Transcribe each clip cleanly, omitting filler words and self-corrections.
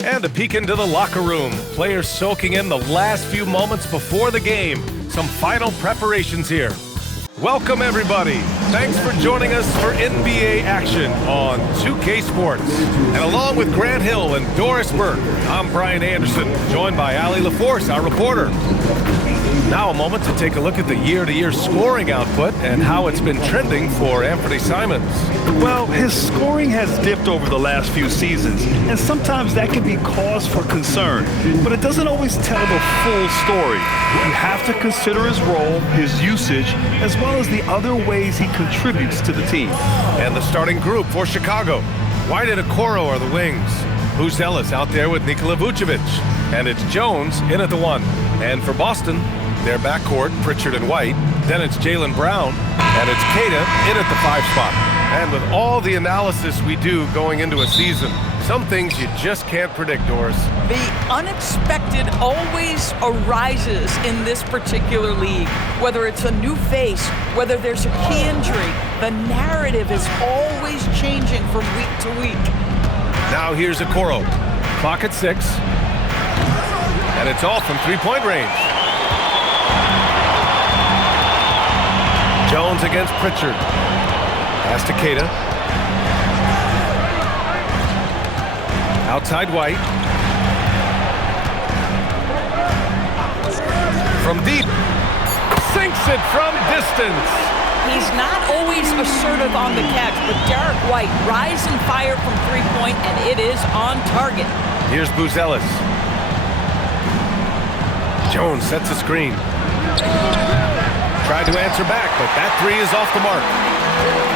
And a peek into the locker room. Players soaking in the last few moments before the game. Some final preparations here. Welcome, everybody. Thanks for joining us for NBA action on 2K Sports. And along with Grant Hill and Doris Burke, I'm Brian Anderson, joined by Allie LaForce, our reporter. Now a moment to take a look at the year-to-year scoring output and how it's been trending for Anthony Simons. Well, his scoring has dipped over the last few seasons, and sometimes that can be cause for concern, but it doesn't always tell the full story. You have to consider his role, his usage, as well as the other ways he contributes to the team. And the starting group for Chicago. White and Okoro are the wings. Buzelis out there with Nikola Vucevic. And it's Jones in at the 1. And for Boston, their backcourt, Pritchard and White. Then it's Jaylen Brown, and it's Keita in at the 5 spot. And with all the analysis we do going into a season, some things you just can't predict, Doris. The unexpected always arises in this particular league. Whether it's a new face, whether there's a key injury, the narrative is always changing from week to week. Now here's Okoro. Clock at 6. And it's all from three-point range. Jones against Pritchard. Pass to Keita. Outside White. From deep. Sinks it from distance. He's not always assertive on the catch, but Derek White, rise and fire from three-point, and it is on target. Here's Buzelis. Jones sets a screen. Tried to answer back, but that three is off the mark.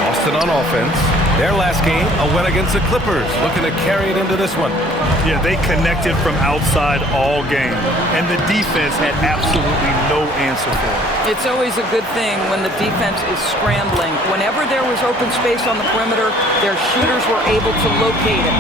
Boston on offense. Their last game, a win against the Clippers, looking to carry it into this one. Yeah, they connected from outside all game, and the defense had absolutely no answer for it. It's always a good thing when the defense is scrambling. Whenever there was open space on the perimeter, their shooters were able to locate it.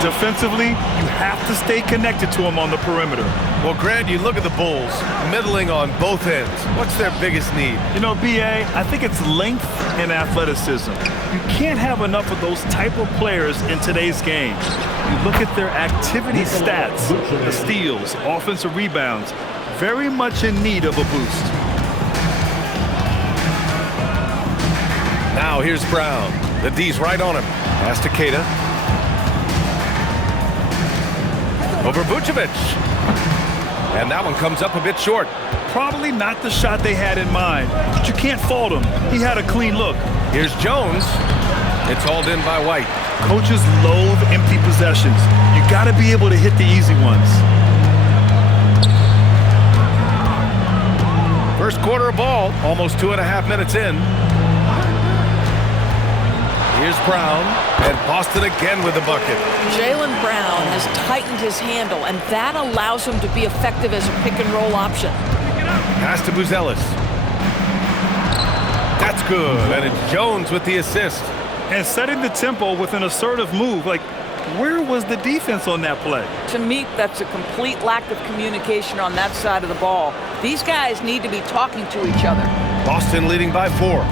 Defensively, you have to stay connected to him on the perimeter. Well, Grant, you look at the Bulls, middling on both ends. What's their biggest need? You know, B.A., I think it's length and athleticism. You can't have enough of those type of players in today's game. You look at their activity stats, the steals, offensive rebounds, very much in need of a boost. Now here's Brown. The D's right on him. Pass to Keita. Over Vucevic. And that one comes up a bit short. Probably not the shot they had in mind, but you can't fault him. He had a clean look. Here's Jones. It's hauled in by White. Coaches loathe empty possessions. You got to be able to hit the easy ones. First quarter of ball, almost 2.5 minutes in. Here's Brown, and Boston again with the bucket. Jaylen Brown has tightened his handle, and that allows him to be effective as a pick-and-roll option. Pass to Buzelis. That's good, and it's Jones with the assist. And setting the tempo with an assertive move. Like, where was the defense on that play? To me, that's a complete lack of communication on that side of the ball. These guys need to be talking to each other. Boston leading by 4.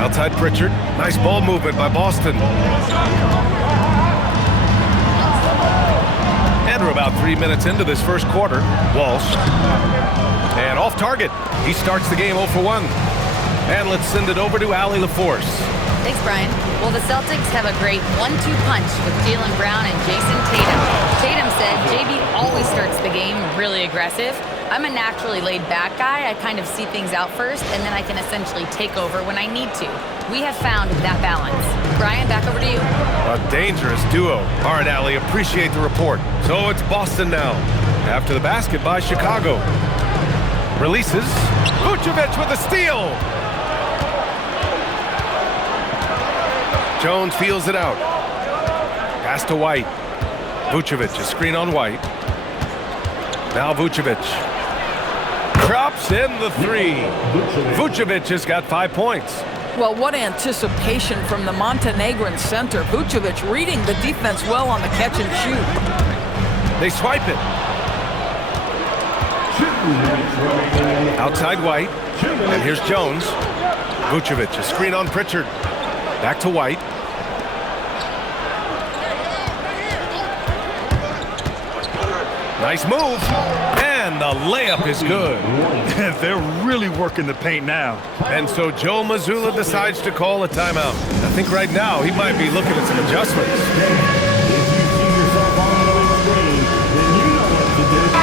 Outside Pritchard. Nice ball movement by Boston. And we're about 3 minutes into this first quarter. Walsh. And off target. He starts the game 0 for 1. And let's send it over to Allie LaForce. Thanks, Brian. Well, the Celtics have a great 1-2 punch with Jaylen Brown and Jason Tatum. Tatum said JB always starts the game really aggressive. I'm a naturally laid-back guy. I kind of see things out first, and then I can essentially take over when I need to. We have found that balance. Brian, back over to you. A dangerous duo. All right, Allie, appreciate the report. So it's Boston now. After the basket by Chicago. Releases. Vucevic with a steal. Jones feels it out. Pass to White. Vucevic, a screen on White. Now Vucevic. Drops in the 3. Vucevic has got 5 points. Well, what anticipation from the Montenegrin center. Vucevic reading the defense well on the catch and shoot. They swipe it. Outside White. And here's Jones. Vucevic, a screen on Pritchard. Back to White. Nice move. And the layup is good. They're really working the paint now. And so Joe Mazzulla decides to call a timeout. I think right now he might be looking at some adjustments.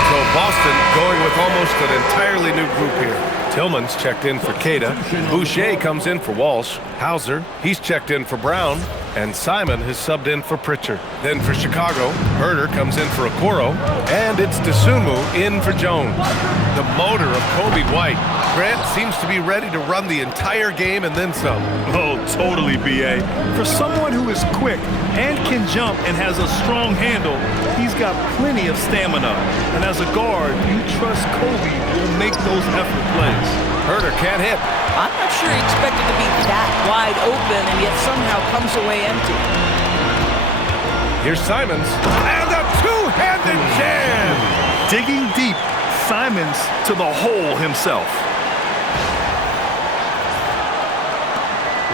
So Boston going with almost an entirely new group here. Tillman's checked in for Queta. Boucher comes in for Walsh. Hauser, he's checked in for Brown. And Simon has subbed in for Pritchard. Then for Chicago, Herder comes in for Okoro. And it's Dosunmu in for Jones. The motor of Kobe White. Grant seems to be ready to run the entire game and then some. Oh, totally, B.A. For someone who is quick and can jump and has a strong handle, he's got plenty of stamina. And as a guard, you trust Kobe will make those effort plays. Herder can't hit. I'm not sure he expected to be that wide open and yet somehow comes away empty. Here's Simons. And a two-handed jam! Digging deep, Simons to the hole himself.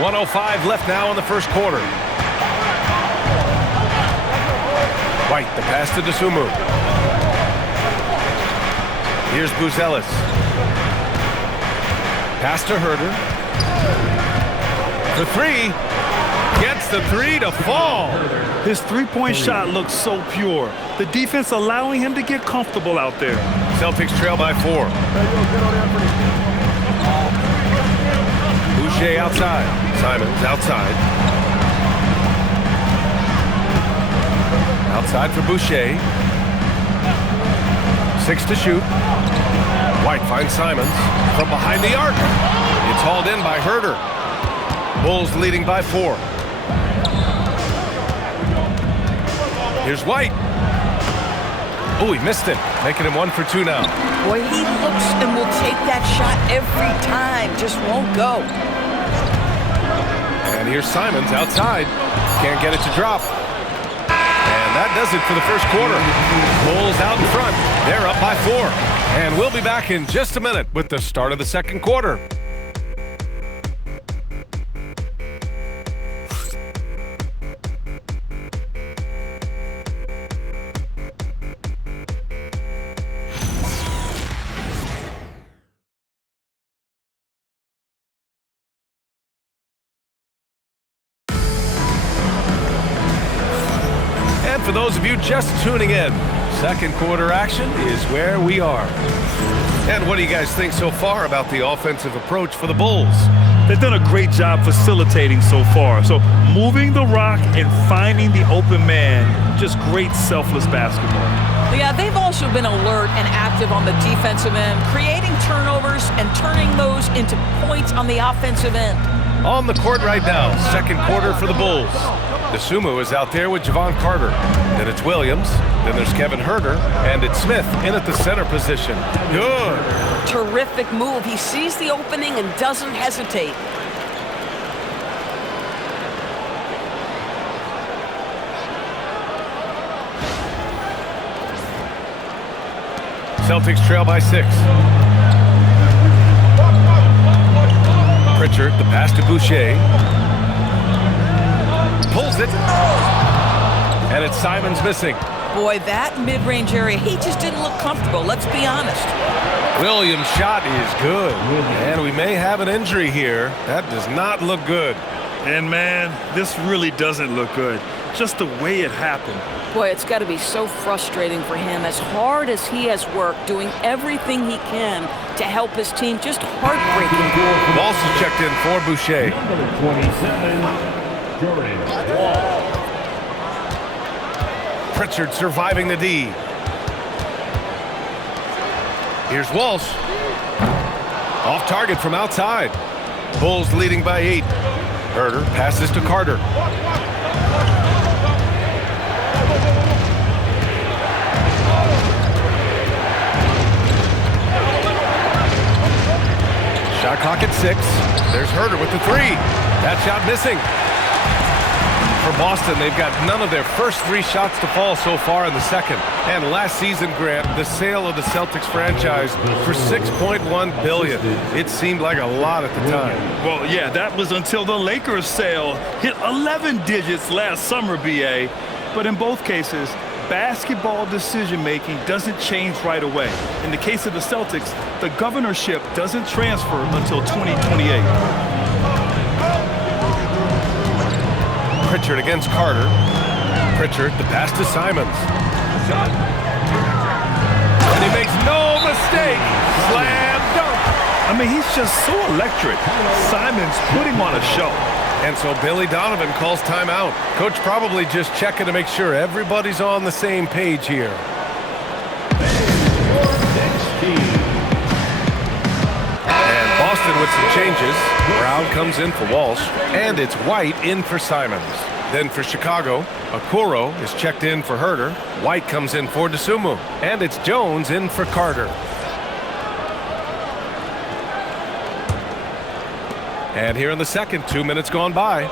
1:05 left now in the first quarter. White, the pass to Dosunmu. Here's Buzelis. Pass to Herder. The three. Gets the three to fall. His three-point shot looks so pure. The defense allowing him to get comfortable out there. Celtics trail by 4. Boucher outside. Simons outside. Outside for Boucher. 6 to shoot. White finds Simons from behind the arc. It's hauled in by Herder. Bulls leading by 4. Here's White. Oh, he missed it. Making him 1 for 2 now. Boy, he looks and will take that shot every time. Just won't go. And here's Simons outside. Can't get it to drop. And that does it for the first quarter. Bulls out in front. They're up by 4. And we'll be back in just a minute with the start of the second quarter. And for those of you just tuning in, second quarter action is where we are. And what do you guys think so far about the offensive approach for the Bulls? They've done a great job facilitating so far. So moving the rock and finding the open man, just great selfless basketball. Yeah, they've also been alert and active on the defensive end, creating turnovers and turning those into points on the offensive end. On the court right now, second quarter for the Bulls. Dosunmu is out there with Javon Carter. Then it's Williams. Then there's Kevin Herder. And it's Smith in at the center position. Good. Terrific move. He sees the opening and doesn't hesitate. Celtics trail by 6. Pritchard, the pass to Boucher. Pulls it. And it's Simons missing. Boy, that mid-range area, he just didn't look comfortable. Let's be honest. Williams' shot is good. And we may have an injury here. That does not look good. And man, this really doesn't look good. Just the way it happened. Boy, it's got to be so frustrating for him. As hard as he has worked, doing everything he can to help his team, just heartbreaking. Walsh is checked in for Boucher. Pritchard surviving the D. Here's Walsh. Off target from outside. Bulls leading by 8. Herder passes to Carter. Shot clock at 6. There's Herder with the 3. That shot missing. For Boston, they've got none of their first 3 shots to fall so far in the second. And last season, Grant, the sale of the Celtics franchise for $6.1 billion. It seemed like a lot at the time. Well, yeah, that was until the Lakers sale hit 11 digits last summer, B.A. But in both cases, basketball decision-making doesn't change right away. In the case of the Celtics, the governorship doesn't transfer until 2028. Pritchard against Carter. Pritchard, the pass to Simons. And he makes no mistake. Slam dunk. I mean, he's just so electric. Simons putting on a show. And so Billy Donovan calls timeout. Coach probably just checking to make sure everybody's on the same page here. And Boston with some changes. Brown comes in for Walsh. And it's White in for Simons. Then for Chicago, Okoro is checked in for Herter. White comes in for DeSumo. And it's Jones in for Carter. And here in the second, 2 minutes gone by.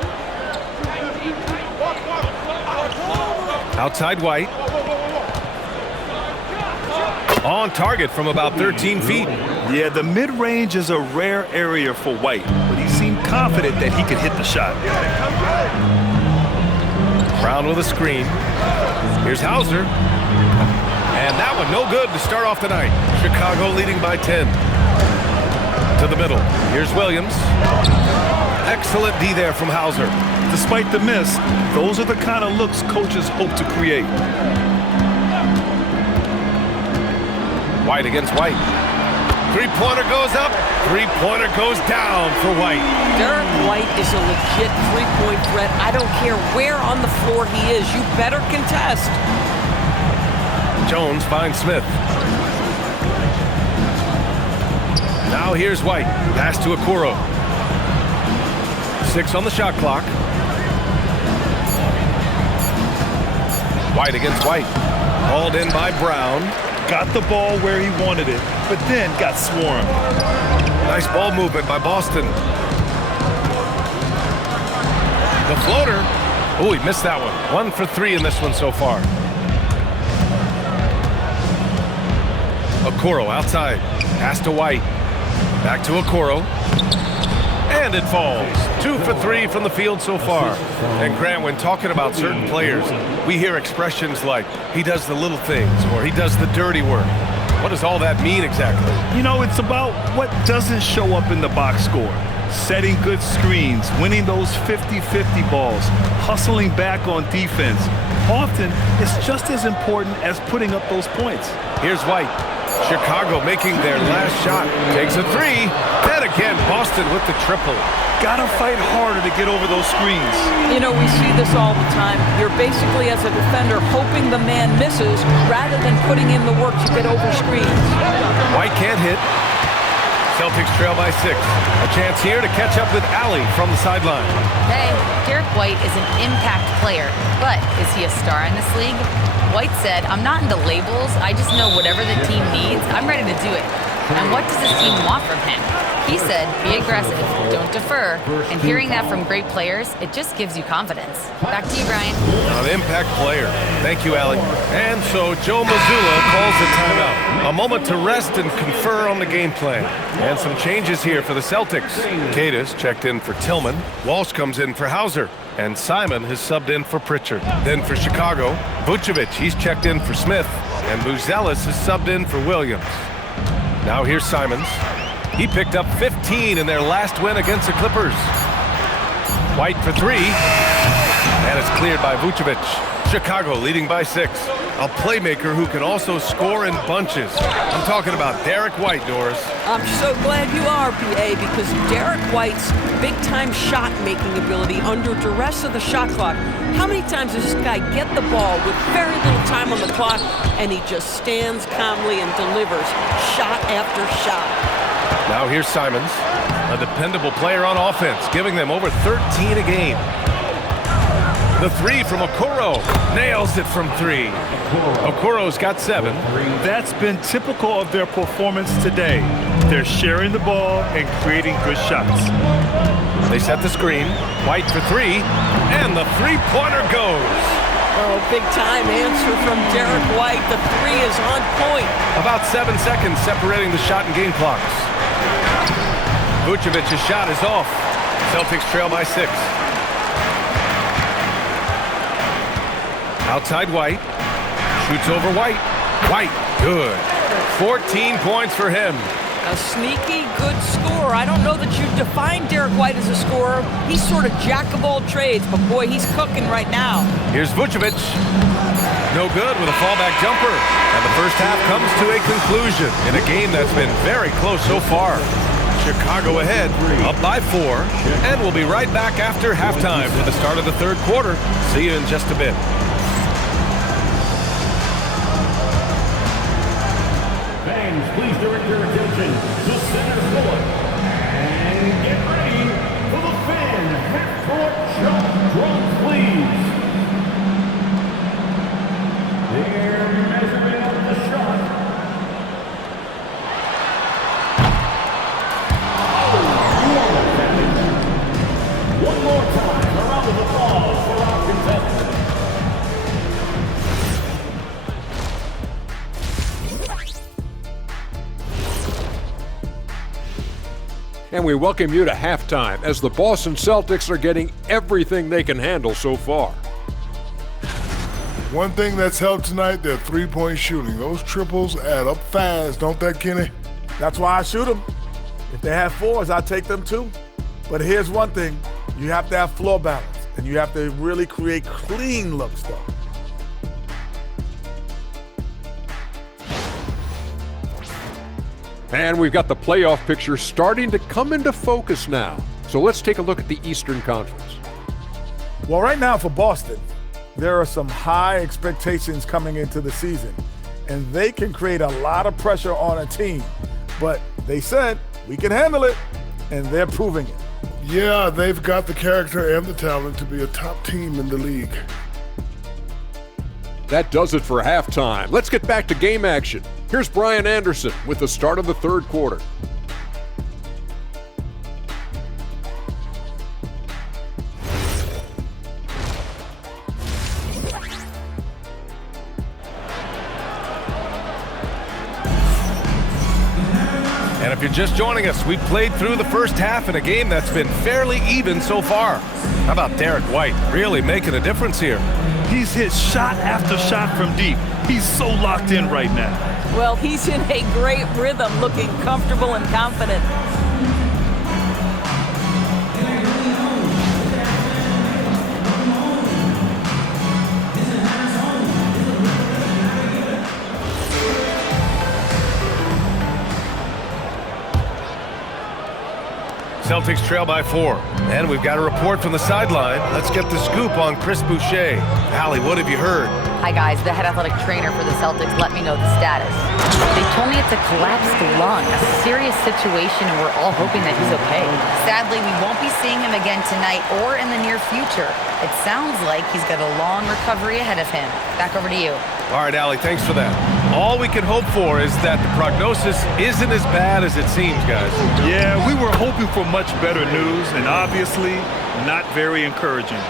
Outside White. On target from about 13 feet. Yeah, the mid-range is a rare area for White, but he seemed confident that he could hit the shot. Brown with a screen. Here's Hauser. And that one no good to start off the night. Chicago leading by 10. To the middle. Here's Williams. Excellent D there from Hauser. Despite the miss, those are the kind of looks coaches hope to create. White against White. Three-pointer goes up. Three-pointer goes down for White. Derek White is a legit three-point threat. I don't care where on the floor he is. You better contest. Jones finds Smith. Now here's White. Pass to Okoro. 6 on the shot clock. White against White. Hauled in by Brown. Got the ball where he wanted it, but then got swarmed. Nice ball movement by Boston. The floater. Oh, he missed that one. 1 for 3 in this one so far. Okoro outside. Pass to White. Back to Okoro. And it falls. 2 for 3 from the field so far. And Grant, when talking about certain players, we hear expressions like, he does the little things, or he does the dirty work. What does all that mean exactly? You know, it's about what doesn't show up in the box score. Setting good screens, winning those 50-50 balls, hustling back on defense. Often, it's just as important as putting up those points. Here's White. Chicago making their last shot. Takes a 3. And again, Boston with the triple. Gotta fight harder to get over those screens. You know, we see this all the time. You're basically, as a defender, hoping the man misses rather than putting in the work to get over screens. White can't hit. Celtics trail by 6. A chance here to catch up with Allie from the sideline. Hey, Derek White is an impact player, but is he a star in this league? White said, I'm not into labels, I just know whatever the team needs, I'm ready to do it. And what does this team want from him? He said, be aggressive, don't defer. And hearing that from great players, it just gives you confidence. Back to you, Brian. An impact player. Thank you, Allie. And so Joe Mazzulla calls a timeout. A moment to rest and confer on the game plan. And some changes here for the Celtics. Cadis checked in for Tillman. Walsh comes in for Hauser. And Simon has subbed in for Pritchard. Then for Chicago, Vucevic, he's checked in for Smith. And Buzelis has subbed in for Williams. Now here's Simons. He picked up 15 in their last win against the Clippers. White for 3. And it's cleared by Vucevic. Chicago leading by 6. A playmaker who can also score in bunches. I'm talking about Derek White, Doris. I'm so glad you are, PA, because Derek White's big-time shot-making ability under duress of the shot clock. How many times does this guy get the ball with very little time on the clock, and he just stands calmly and delivers shot after shot? Now here's Simons, a dependable player on offense, giving them over 13 a game. The 3 from Okoro. Nails it from 3. Okoro's got 7. That's been typical of their performance today. They're sharing the ball and creating good shots. They set the screen. White for 3. And the three-pointer goes. Oh, big-time answer from Derek White. The 3 is on point. About 7 seconds separating the shot and game clocks. Vucevic's shot is off. Celtics trail by 6. Outside White. Shoots over White. White, good. 14 points for him. A sneaky good scorer. I don't know that you define Derek White as a scorer. He's sort of jack of all trades, but boy, he's cooking right now. Here's Vucevic. No good with a fallback jumper. And the first half comes to a conclusion in a game that's been very close so far. Chicago ahead, up by 4, and we'll be right back after halftime for the start of the third quarter. See you in just a bit. Fans, please direct your attention to center court. And get ready for the fan half-court jump drums, please. They're measuring up the shot. One more time, a round of applause for our contestant. And we welcome you to halftime as the Boston Celtics are getting everything they can handle so far. One thing that's helped tonight, their three-point shooting. Those triples add up fast, don't that, Kenny? That's why I shoot them. If they have fours, I take them too. But here's one thing. You have to have floor balance, and you have to really create clean looks, though. And we've got the playoff picture starting to come into focus now. So let's take a look at the Eastern Conference. Well, right now for Boston, there are some high expectations coming into the season, and they can create a lot of pressure on a team. But they said, we can handle it, and they're proving it. Yeah, they've got the character and the talent to be a top team in the league. That does it for halftime. Let's get back to game action. Here's Brian Anderson with the start of the third quarter. And if you're just joining us, we played through the first half in a game that's been fairly even so far. How about Derek White really making a difference here? He's hit shot after shot from deep. He's so locked in right now. Well, he's in a great rhythm, looking comfortable and confident. Celtics trail by 4. And we've got a report from the sideline. Let's get the scoop on Chris Boucher. Allie, what have you heard? Hi guys, the head athletic trainer for the Celtics let me know the status. They told me it's a collapsed lung, a serious situation, and we're all hoping that he's okay. Sadly, we won't be seeing him again tonight or in the near future. It sounds like he's got a long recovery ahead of him. Back over to you. All right, Allie, thanks for that. All we can hope for is that the prognosis isn't as bad as it seems, guys. Yeah, we were hoping for much better news, and obviously not very encouraging.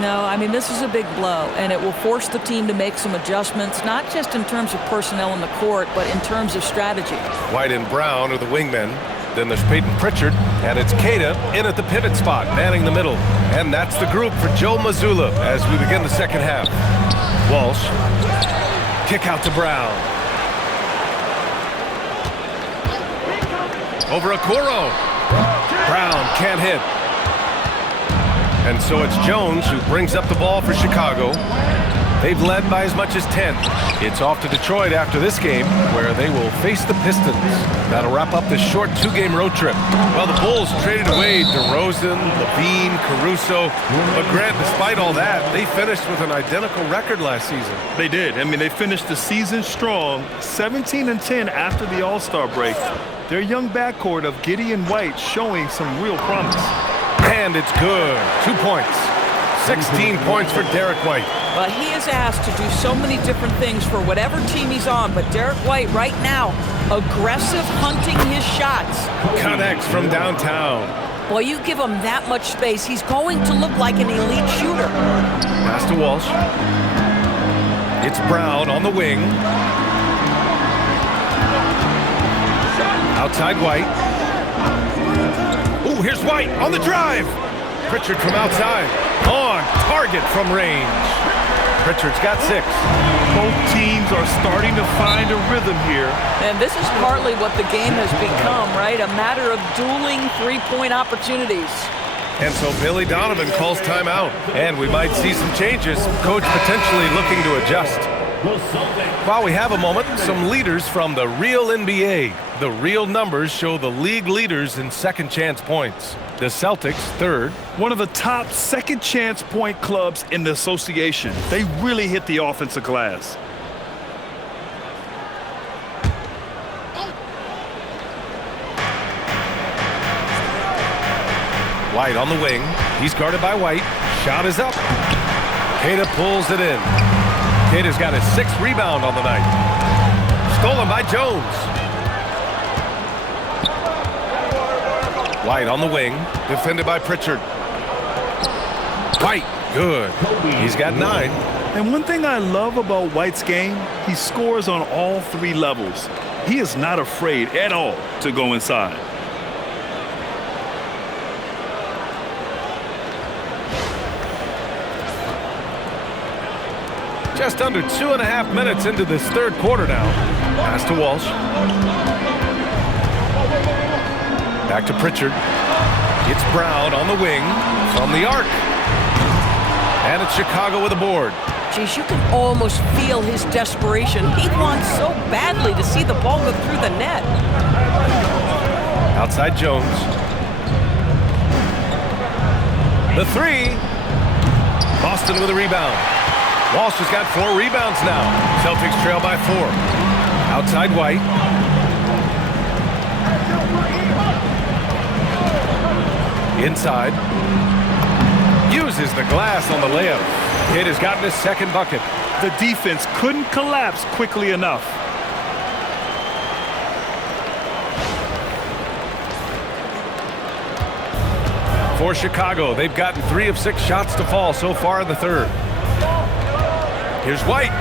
No, I mean, this is a big blow, and it will force the team to make some adjustments, not just in terms of personnel in the court, but in terms of strategy. White and Brown are the wingmen. Then there's Peyton Pritchard, and it's Queta in at the pivot spot, manning the middle. And that's the group for Joe Mazzulla as we begin the second half. Walsh, kick out to Brown. Over Okoro. Brown can't hit. And so it's Jones who brings up the ball for Chicago. They've led by as much as 10. It's off to Detroit after this game, where they will face the Pistons. That'll wrap up this short two-game road trip. Well, the Bulls traded away DeRozan, Levine, Caruso. But Grant, despite all that, they finished with an identical record last season. They did. I mean, they finished the season strong, 17-10 after the All-Star break. Their young backcourt of Giddey and White showing some real promise. And it's good. 2 points. 16 points for Derek White. Well, he is asked to do so many different things for whatever team he's on, but Derek White right now, aggressive hunting his shots. Connects from downtown. Boy, you give him that much space, he's going to look like an elite shooter. Pass to Walsh. It's Brown on the wing. Outside White. Ooh, here's White on the drive. Pritchard from outside. On target from range. Pritchard's got 6. Both teams are starting to find a rhythm here. And this is partly what the game has become, right? A matter of dueling three-point opportunities. And so Billy Donovan calls timeout. And we might see some changes. Coach potentially looking to adjust. While we have a moment, some leaders from the real NBA. The real numbers show the league leaders in second chance points. The Celtics, 3rd. One of the top second chance point clubs in the association. They really hit the offensive glass. White on the wing. He's guarded by White. Shot is up. Queta pulls it in. Queta's got his 6th rebound on the night. Stolen by Jones. White on the wing. Defended by Pritchard. White, good. He's got 9. And one thing I love about White's game, he scores on all 3 levels. He is not afraid at all to go inside. Just under 2.5 minutes into this 3rd quarter now. Pass to Walsh. Back to Pritchard. It's Brown on the wing from the arc. And it's Chicago with a board. Geez, you can almost feel his desperation. He wants so badly to see the ball go through the net. Outside Jones. The 3. Boston with a rebound. Walsh has got 4 rebounds now. Celtics trail by 4. Outside White. Inside. Uses the glass on the layup. Kidd has gotten his 2nd bucket. The defense couldn't collapse quickly enough. For Chicago, they've gotten 3 of 6 shots to fall so far in the 3rd. Here's White.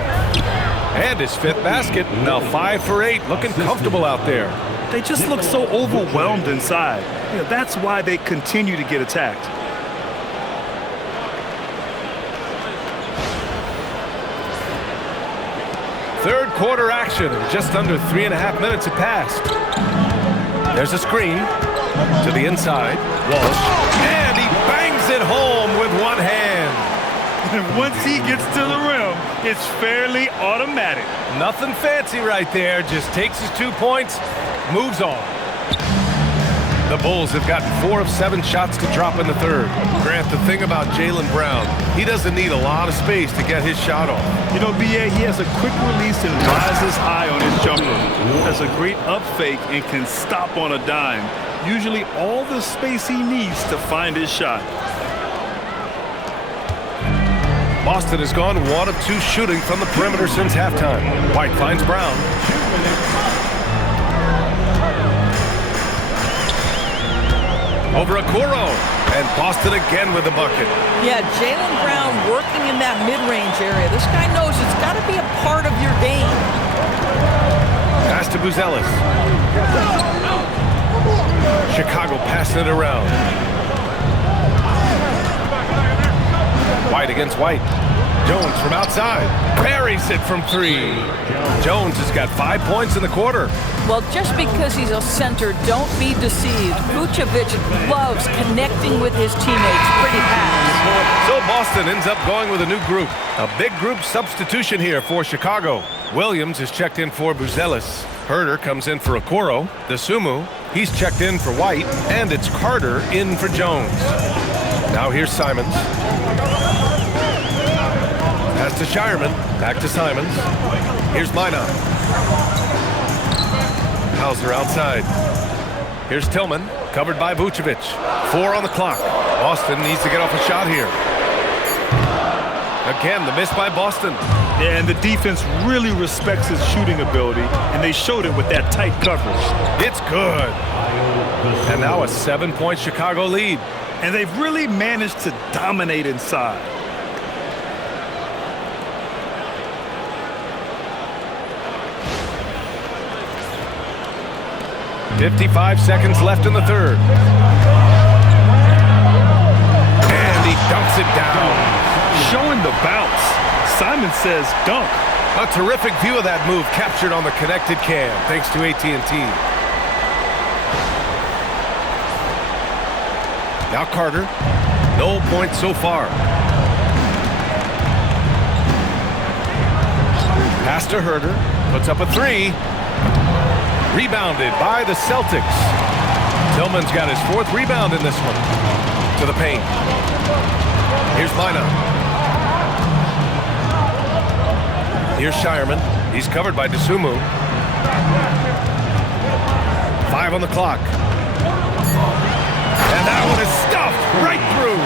And his 5th basket. Now 5 for 8. Looking comfortable out there. They just look so overwhelmed inside. That's why they continue to get attacked. Third quarter action. Just under 3.5 minutes have passed. There's a screen to the inside. Walsh. And he bangs it home with one hand. And once he gets to the rim, it's fairly automatic. Nothing fancy right there. Just takes his 2 points, moves on. The Bulls have gotten 4 of 7 shots to drop in the 3rd. Grant, the thing about Jaylen Brown, he doesn't need a lot of space to get his shot off. You know, B.A., he has a quick release and rises high on his jumper. Has a great up fake and can stop on a dime. Usually all the space he needs to find his shot. Boston has gone 1 of 2 shooting from the perimeter since halftime. White finds Brown. Over Okoro. And Boston again with the bucket. Yeah, Jaylen Brown working in that mid-range area. This guy knows it's got to be a part of your game. Pass to Buzelis. Chicago passing it around. White against White. Jones from outside. Buries it from 3. Jones has got 5 points in the quarter. Well, just because he's a center, don't be deceived. Vucevic loves connecting with his teammates pretty fast. So Boston ends up going with a new group. A big group substitution here for Chicago. Williams is checked in for Buzelis. Herter comes in for Okoro. Dosunmu, he's checked in for White. And it's Carter in for Jones. Now here's Simons. Pass to Shireman. Back to Simons. Here's Minot. Hauser outside. Here's Tillman. Covered by Vucevic. 4 on the clock. Boston needs to get off a shot here. Again, the miss by Boston. Yeah, and the defense really respects his shooting ability, and they showed it with that tight coverage. It's good. And now a 7-point Chicago lead. And they've really managed to dominate inside. 55 seconds left in the 3rd. And he dunks it down. Showing the bounce. Simon says dunk. A terrific view of that move captured on the connected cam, thanks to AT&T. Now Carter. No points so far. Pass to Herder. Puts up a three. Rebounded by the Celtics. Tillman's got his 4th rebound in this one. To the paint. Here's Mina. Here's Shireman. He's covered by Dosunmu. 5 on the clock. And that one is stuffed right through.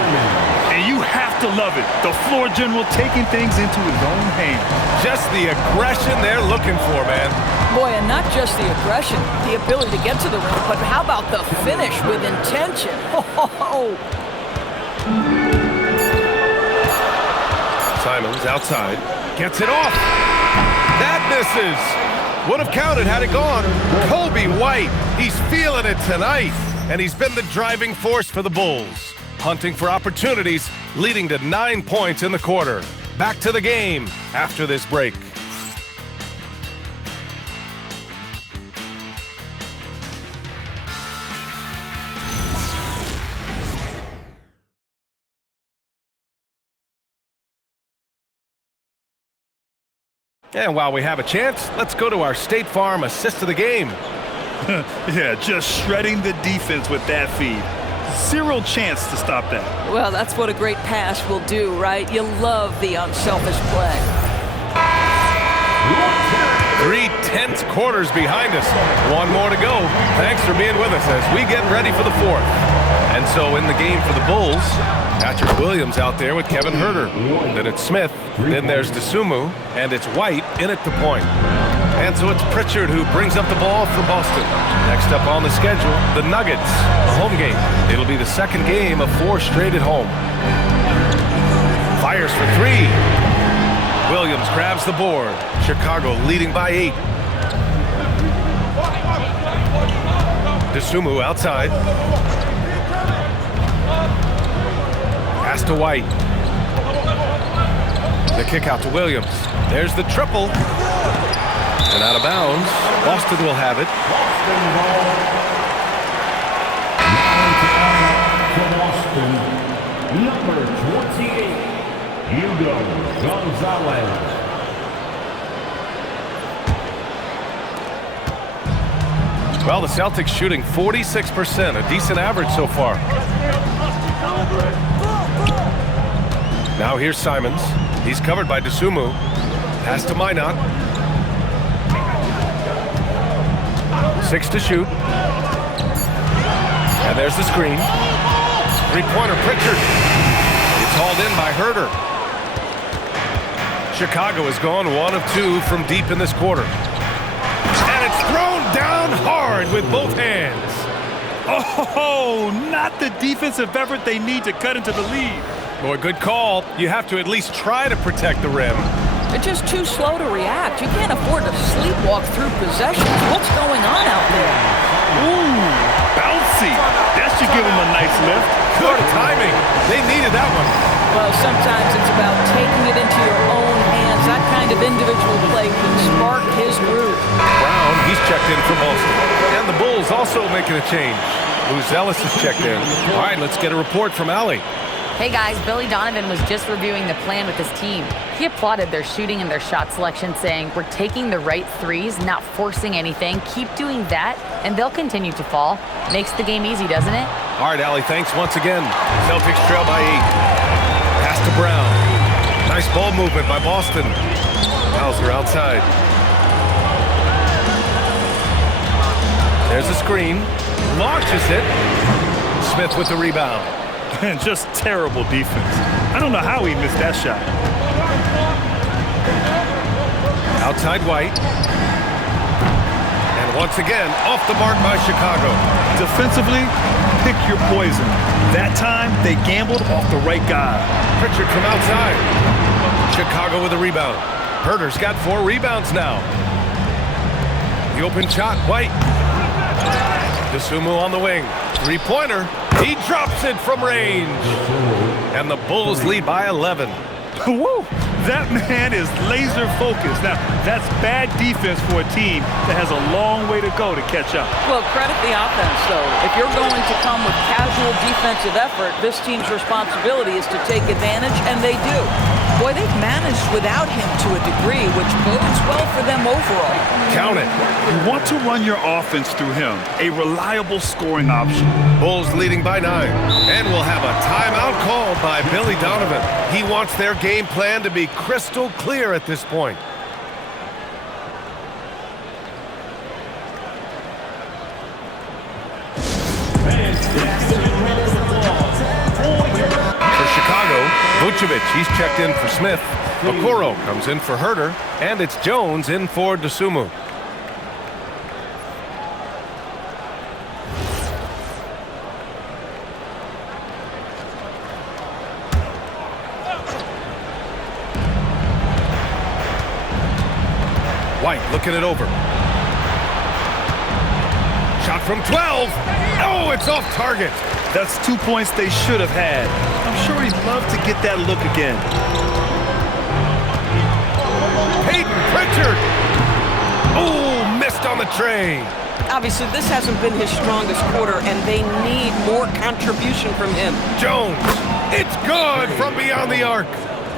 And you have to love it. The floor general taking things into his own hands. Just the aggression they're looking for, man. Boy, and not just the aggression, the ability to get to the rim, but how about the finish with intention? Simons outside. Gets it off. That misses. Would have counted had it gone. Kobe White, he's feeling it tonight. And he's been the driving force for the Bulls. Hunting for opportunities, leading to 9 points in the quarter. Back to the game after this break. And while we have a chance, let's go to our State Farm assist of the game. Yeah, just shredding the defense with that feed. 0 chance to stop that. Well, that's what a great pass will do, right? You love the unselfish play. 3 tense quarters behind us. 1 more to go. Thanks for being with us as we get ready for the 4th. And so in the game for the Bulls, Patrick Williams out there with Kevin Herder. Then it's Smith. Then there's Dosunmu. And it's White in at the point. And so it's Pritchard who brings up the ball for Boston. Next up on the schedule, the Nuggets, a home game. It'll be the 2nd game of 4 straight at home. Fires for 3. Williams grabs the board. Chicago leading by 8. Dosunmu outside. Pass to White. The kick out to Williams. There's the triple. And out of bounds. Boston will have it. Boston, number 28, Hugo Gonzalez. Well, the Celtics shooting 46%, a decent average so far. Now here's Simons. He's covered by Dosunmu. Pass to Minot. 6 to shoot. And there's the screen. 3-pointer Pritchard. It's hauled in by Herder. Chicago has gone 1 of 2 from deep in this quarter. And it's thrown down hard with both hands. Oh, not the defensive effort they need to cut into the lead. Boy, good call. You have to at least try to protect the rim. They're just too slow to react. You can't afford to sleepwalk through possessions. What's going on out there? Ooh, bouncy. That should give them a nice lift. Good timing. They needed that one. Well, sometimes it's about taking it into your own hands. That kind of individual play can spark his groove. Brown, he's checked in for Boston. And the Bulls also making a change. Lou Ellis is checked in. All right, let's get a report from Allie. Hey guys, Billy Donovan was just reviewing the plan with his team. He applauded their shooting and their shot selection, saying, "We're taking the right threes, not forcing anything. Keep doing that, and they'll continue to fall." Makes the game easy, doesn't it? All right, Allie, thanks once again. Celtics trail by 8. Pass to Brown. Nice ball movement by Boston. Hauser outside. There's a screen. Launches it. Smith with the rebound. And just terrible defense. I don't know how he missed that shot. Outside White. And once again, off the mark by Chicago. Defensively, pick your poison. That time, they gambled off the right guy. Pritchard from outside. Chicago with a rebound. Herder's got 4 rebounds now. The open shot, White. Dosunmu on the wing. 3-pointer. He drops it from range. And the Bulls lead by 11. Woo! That man is laser focused. Now, that's bad defense for a team that has a long way to go to catch up. Well, credit the offense, though. If you're going to come with casual defensive effort, this team's responsibility is to take advantage, and they do. Boy, they've managed without him to a degree, which bodes well for them overall. Count it. You want to run your offense through him, a reliable scoring option. Bulls leading by 9. And we'll have a timeout called by Billy Donovan. He wants their game plan to be crystal clear at this point. For Chicago, Vucevic, he's checked in for Smith. Okoro comes in for Herter, and it's Jones in for Dosunmu. White looking it over. Shot from 12. Oh, it's off target. That's 2 points they should have had. I'm sure he'd love to get that look again. Peyton Pritchard. Oh, missed on the tray. Obviously, this hasn't been his strongest quarter, and they need more contribution from him. Jones. It's good from beyond the arc.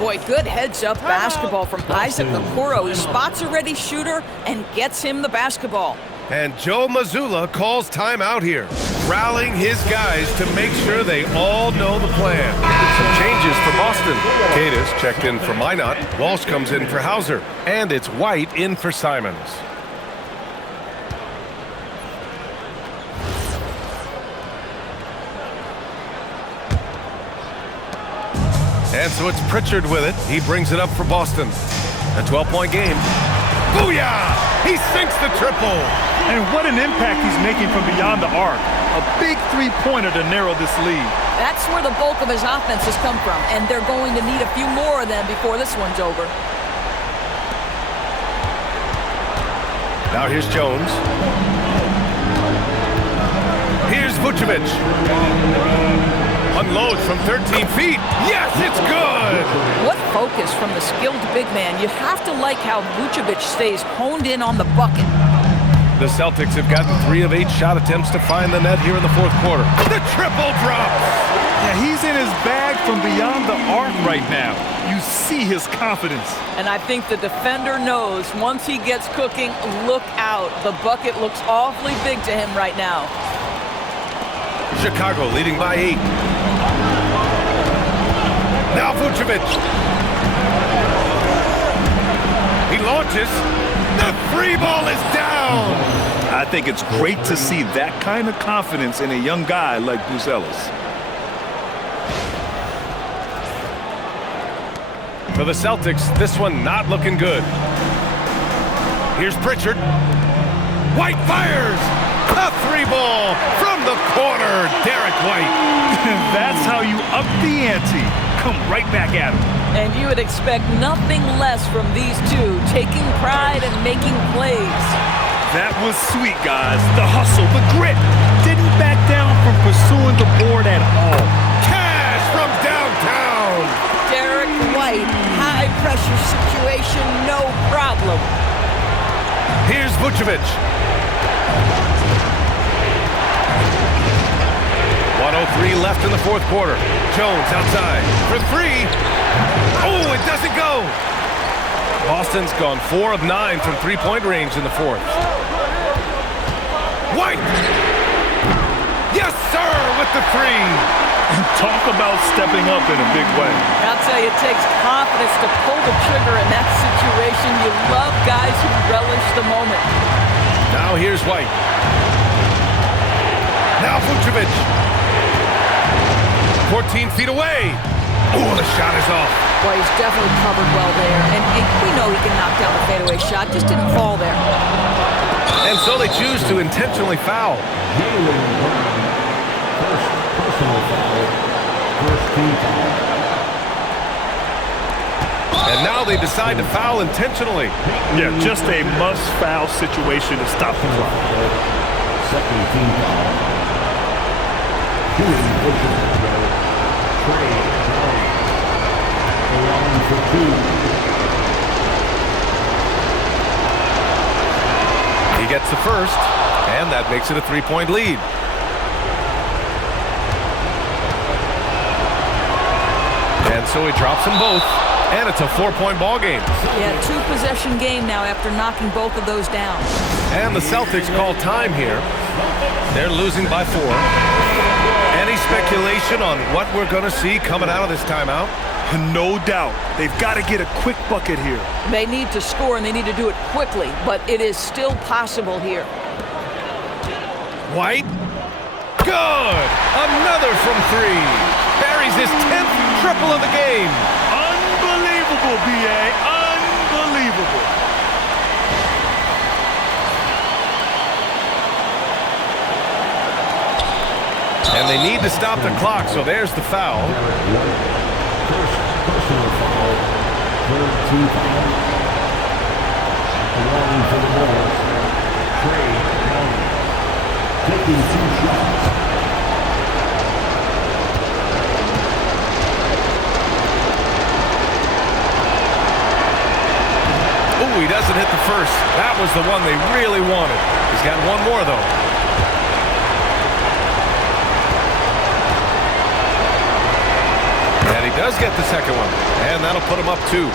Boy, good heads-up basketball from Isaac Okoro. He spots a ready shooter and gets him the basketball. And Joe Mazzulla calls timeout here, rallying his guys to make sure they all know the plan. Some changes for Boston. Cadis checked in for Minot. Walsh comes in for Hauser. And it's White in for Simons. And so it's Pritchard with it. He brings it up for Boston. A 12-point game. Booyah! He sinks the triple. And what an impact he's making from beyond the arc. A big three-pointer to narrow this lead. That's where the bulk of his offense has come from, and they're going to need a few more of them before this one's over. Now here's Jones. Here's Vucevic. Unloads from 13 feet. Yes, it's good! What focus from the skilled big man. You have to like how Vucevic stays honed in on the bucket. The Celtics have gotten 3 of 8 shot attempts to find the net here in the fourth quarter. The triple drops! Yeah, he's in his bag from beyond the arc right now. You see his confidence. And I think the defender knows once he gets cooking, look out. The bucket looks awfully big to him right now. Chicago leading by 8. Now Vucevic. He launches. The free ball is down. I think it's great to see that kind of confidence in a young guy like Buzelis. For the Celtics, this one not looking good. Here's Pritchard. White fires. A 3-ball from the corner. Derek White. That's how you up the ante. Come right back at him. And you would expect nothing less from these two, taking pride and making plays. That was sweet, guys. The hustle, the grit. Didn't back down from pursuing the board at all. Cash from downtown. Derek White, high-pressure situation, no problem. Here's Vucevic. 1:03 left in the fourth quarter. Jones outside for 3. Oh, it doesn't go. Boston's gone 4 of 9 from three-point range in the fourth. White. Yes, sir, with the 3. Talk about stepping up in a big way. I'll tell you, it takes confidence to pull the trigger in that situation. You love guys who relish the moment. Now here's White. Now Vucevic. 14 feet away. Oh, the shot is off. Well, he's definitely covered well there. And we know he can knock down the fadeaway shot. Just didn't fall there. And so they choose to intentionally foul. First personal foul. First team foul. And now they decide to foul intentionally. Yeah, just a must-foul situation to stop the clock. Second team foul. Trey Brown. 1 for 2. the first, and that makes it a 3-point lead. And so he drops them both, and it's a 4-point ball game. Yeah, 2-possession game now after knocking both of those down. And the Celtics call time here. They're losing by 4. Any speculation on what we're going to see coming out of this timeout? No doubt. They've got to get a quick bucket here. They need to score, and they need to do it quickly, but it is still possible here. White. Good! Another from 3. Buries his 10th triple of the game. Unbelievable, B.A. Unbelievable. And they need to stop the clock, so there's the foul. Personal foul. Third team foul. Warning for the Bulls. Trey Young taking 2 shots. Ooh, he doesn't hit the first. That was the one they really wanted. He's got one more, though. And he does get the second one. And that'll put him up 2.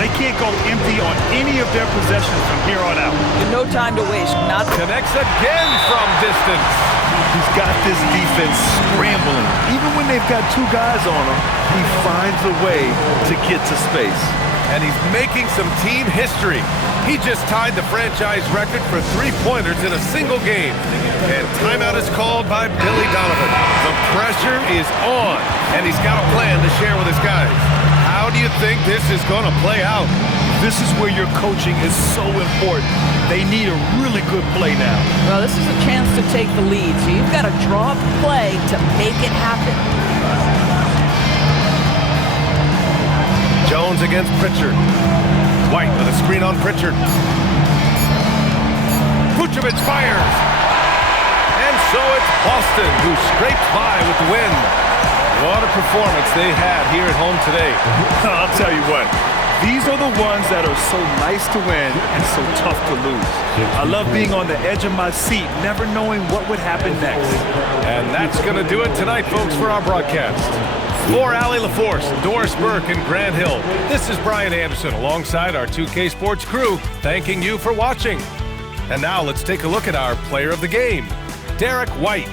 They can't go empty on any of their possessions from here on out. No time to waste. Not Connects again from distance. He's got this defense scrambling. Even when they've got 2 guys on him, he finds a way to get to space. And he's making some team history. He just tied the franchise record for 3-pointers in a single game. And timeout is called by Billy Donovan. The pressure is on, and he's got a plan to share with his guys. How do you think this is going to play out? This is where your coaching is so important. They need a really good play now. Well, this is a chance to take the lead, so you've got to draw up a play to make it happen. Jones against Pritchard. White with a screen on Pritchard. Vucevic fires. And so it's Boston who scrapes by with the win. What a performance they had here at home today. I'll tell you what. These are the ones that are so nice to win and so tough to lose. I love being on the edge of my seat, never knowing what would happen next. And that's going to do it tonight, folks, for our broadcast. For Allie LaForce, Doris Burke, and Grant Hill, this is Brian Anderson alongside our 2K Sports crew, thanking you for watching. And now let's take a look at our player of the game, Derek White.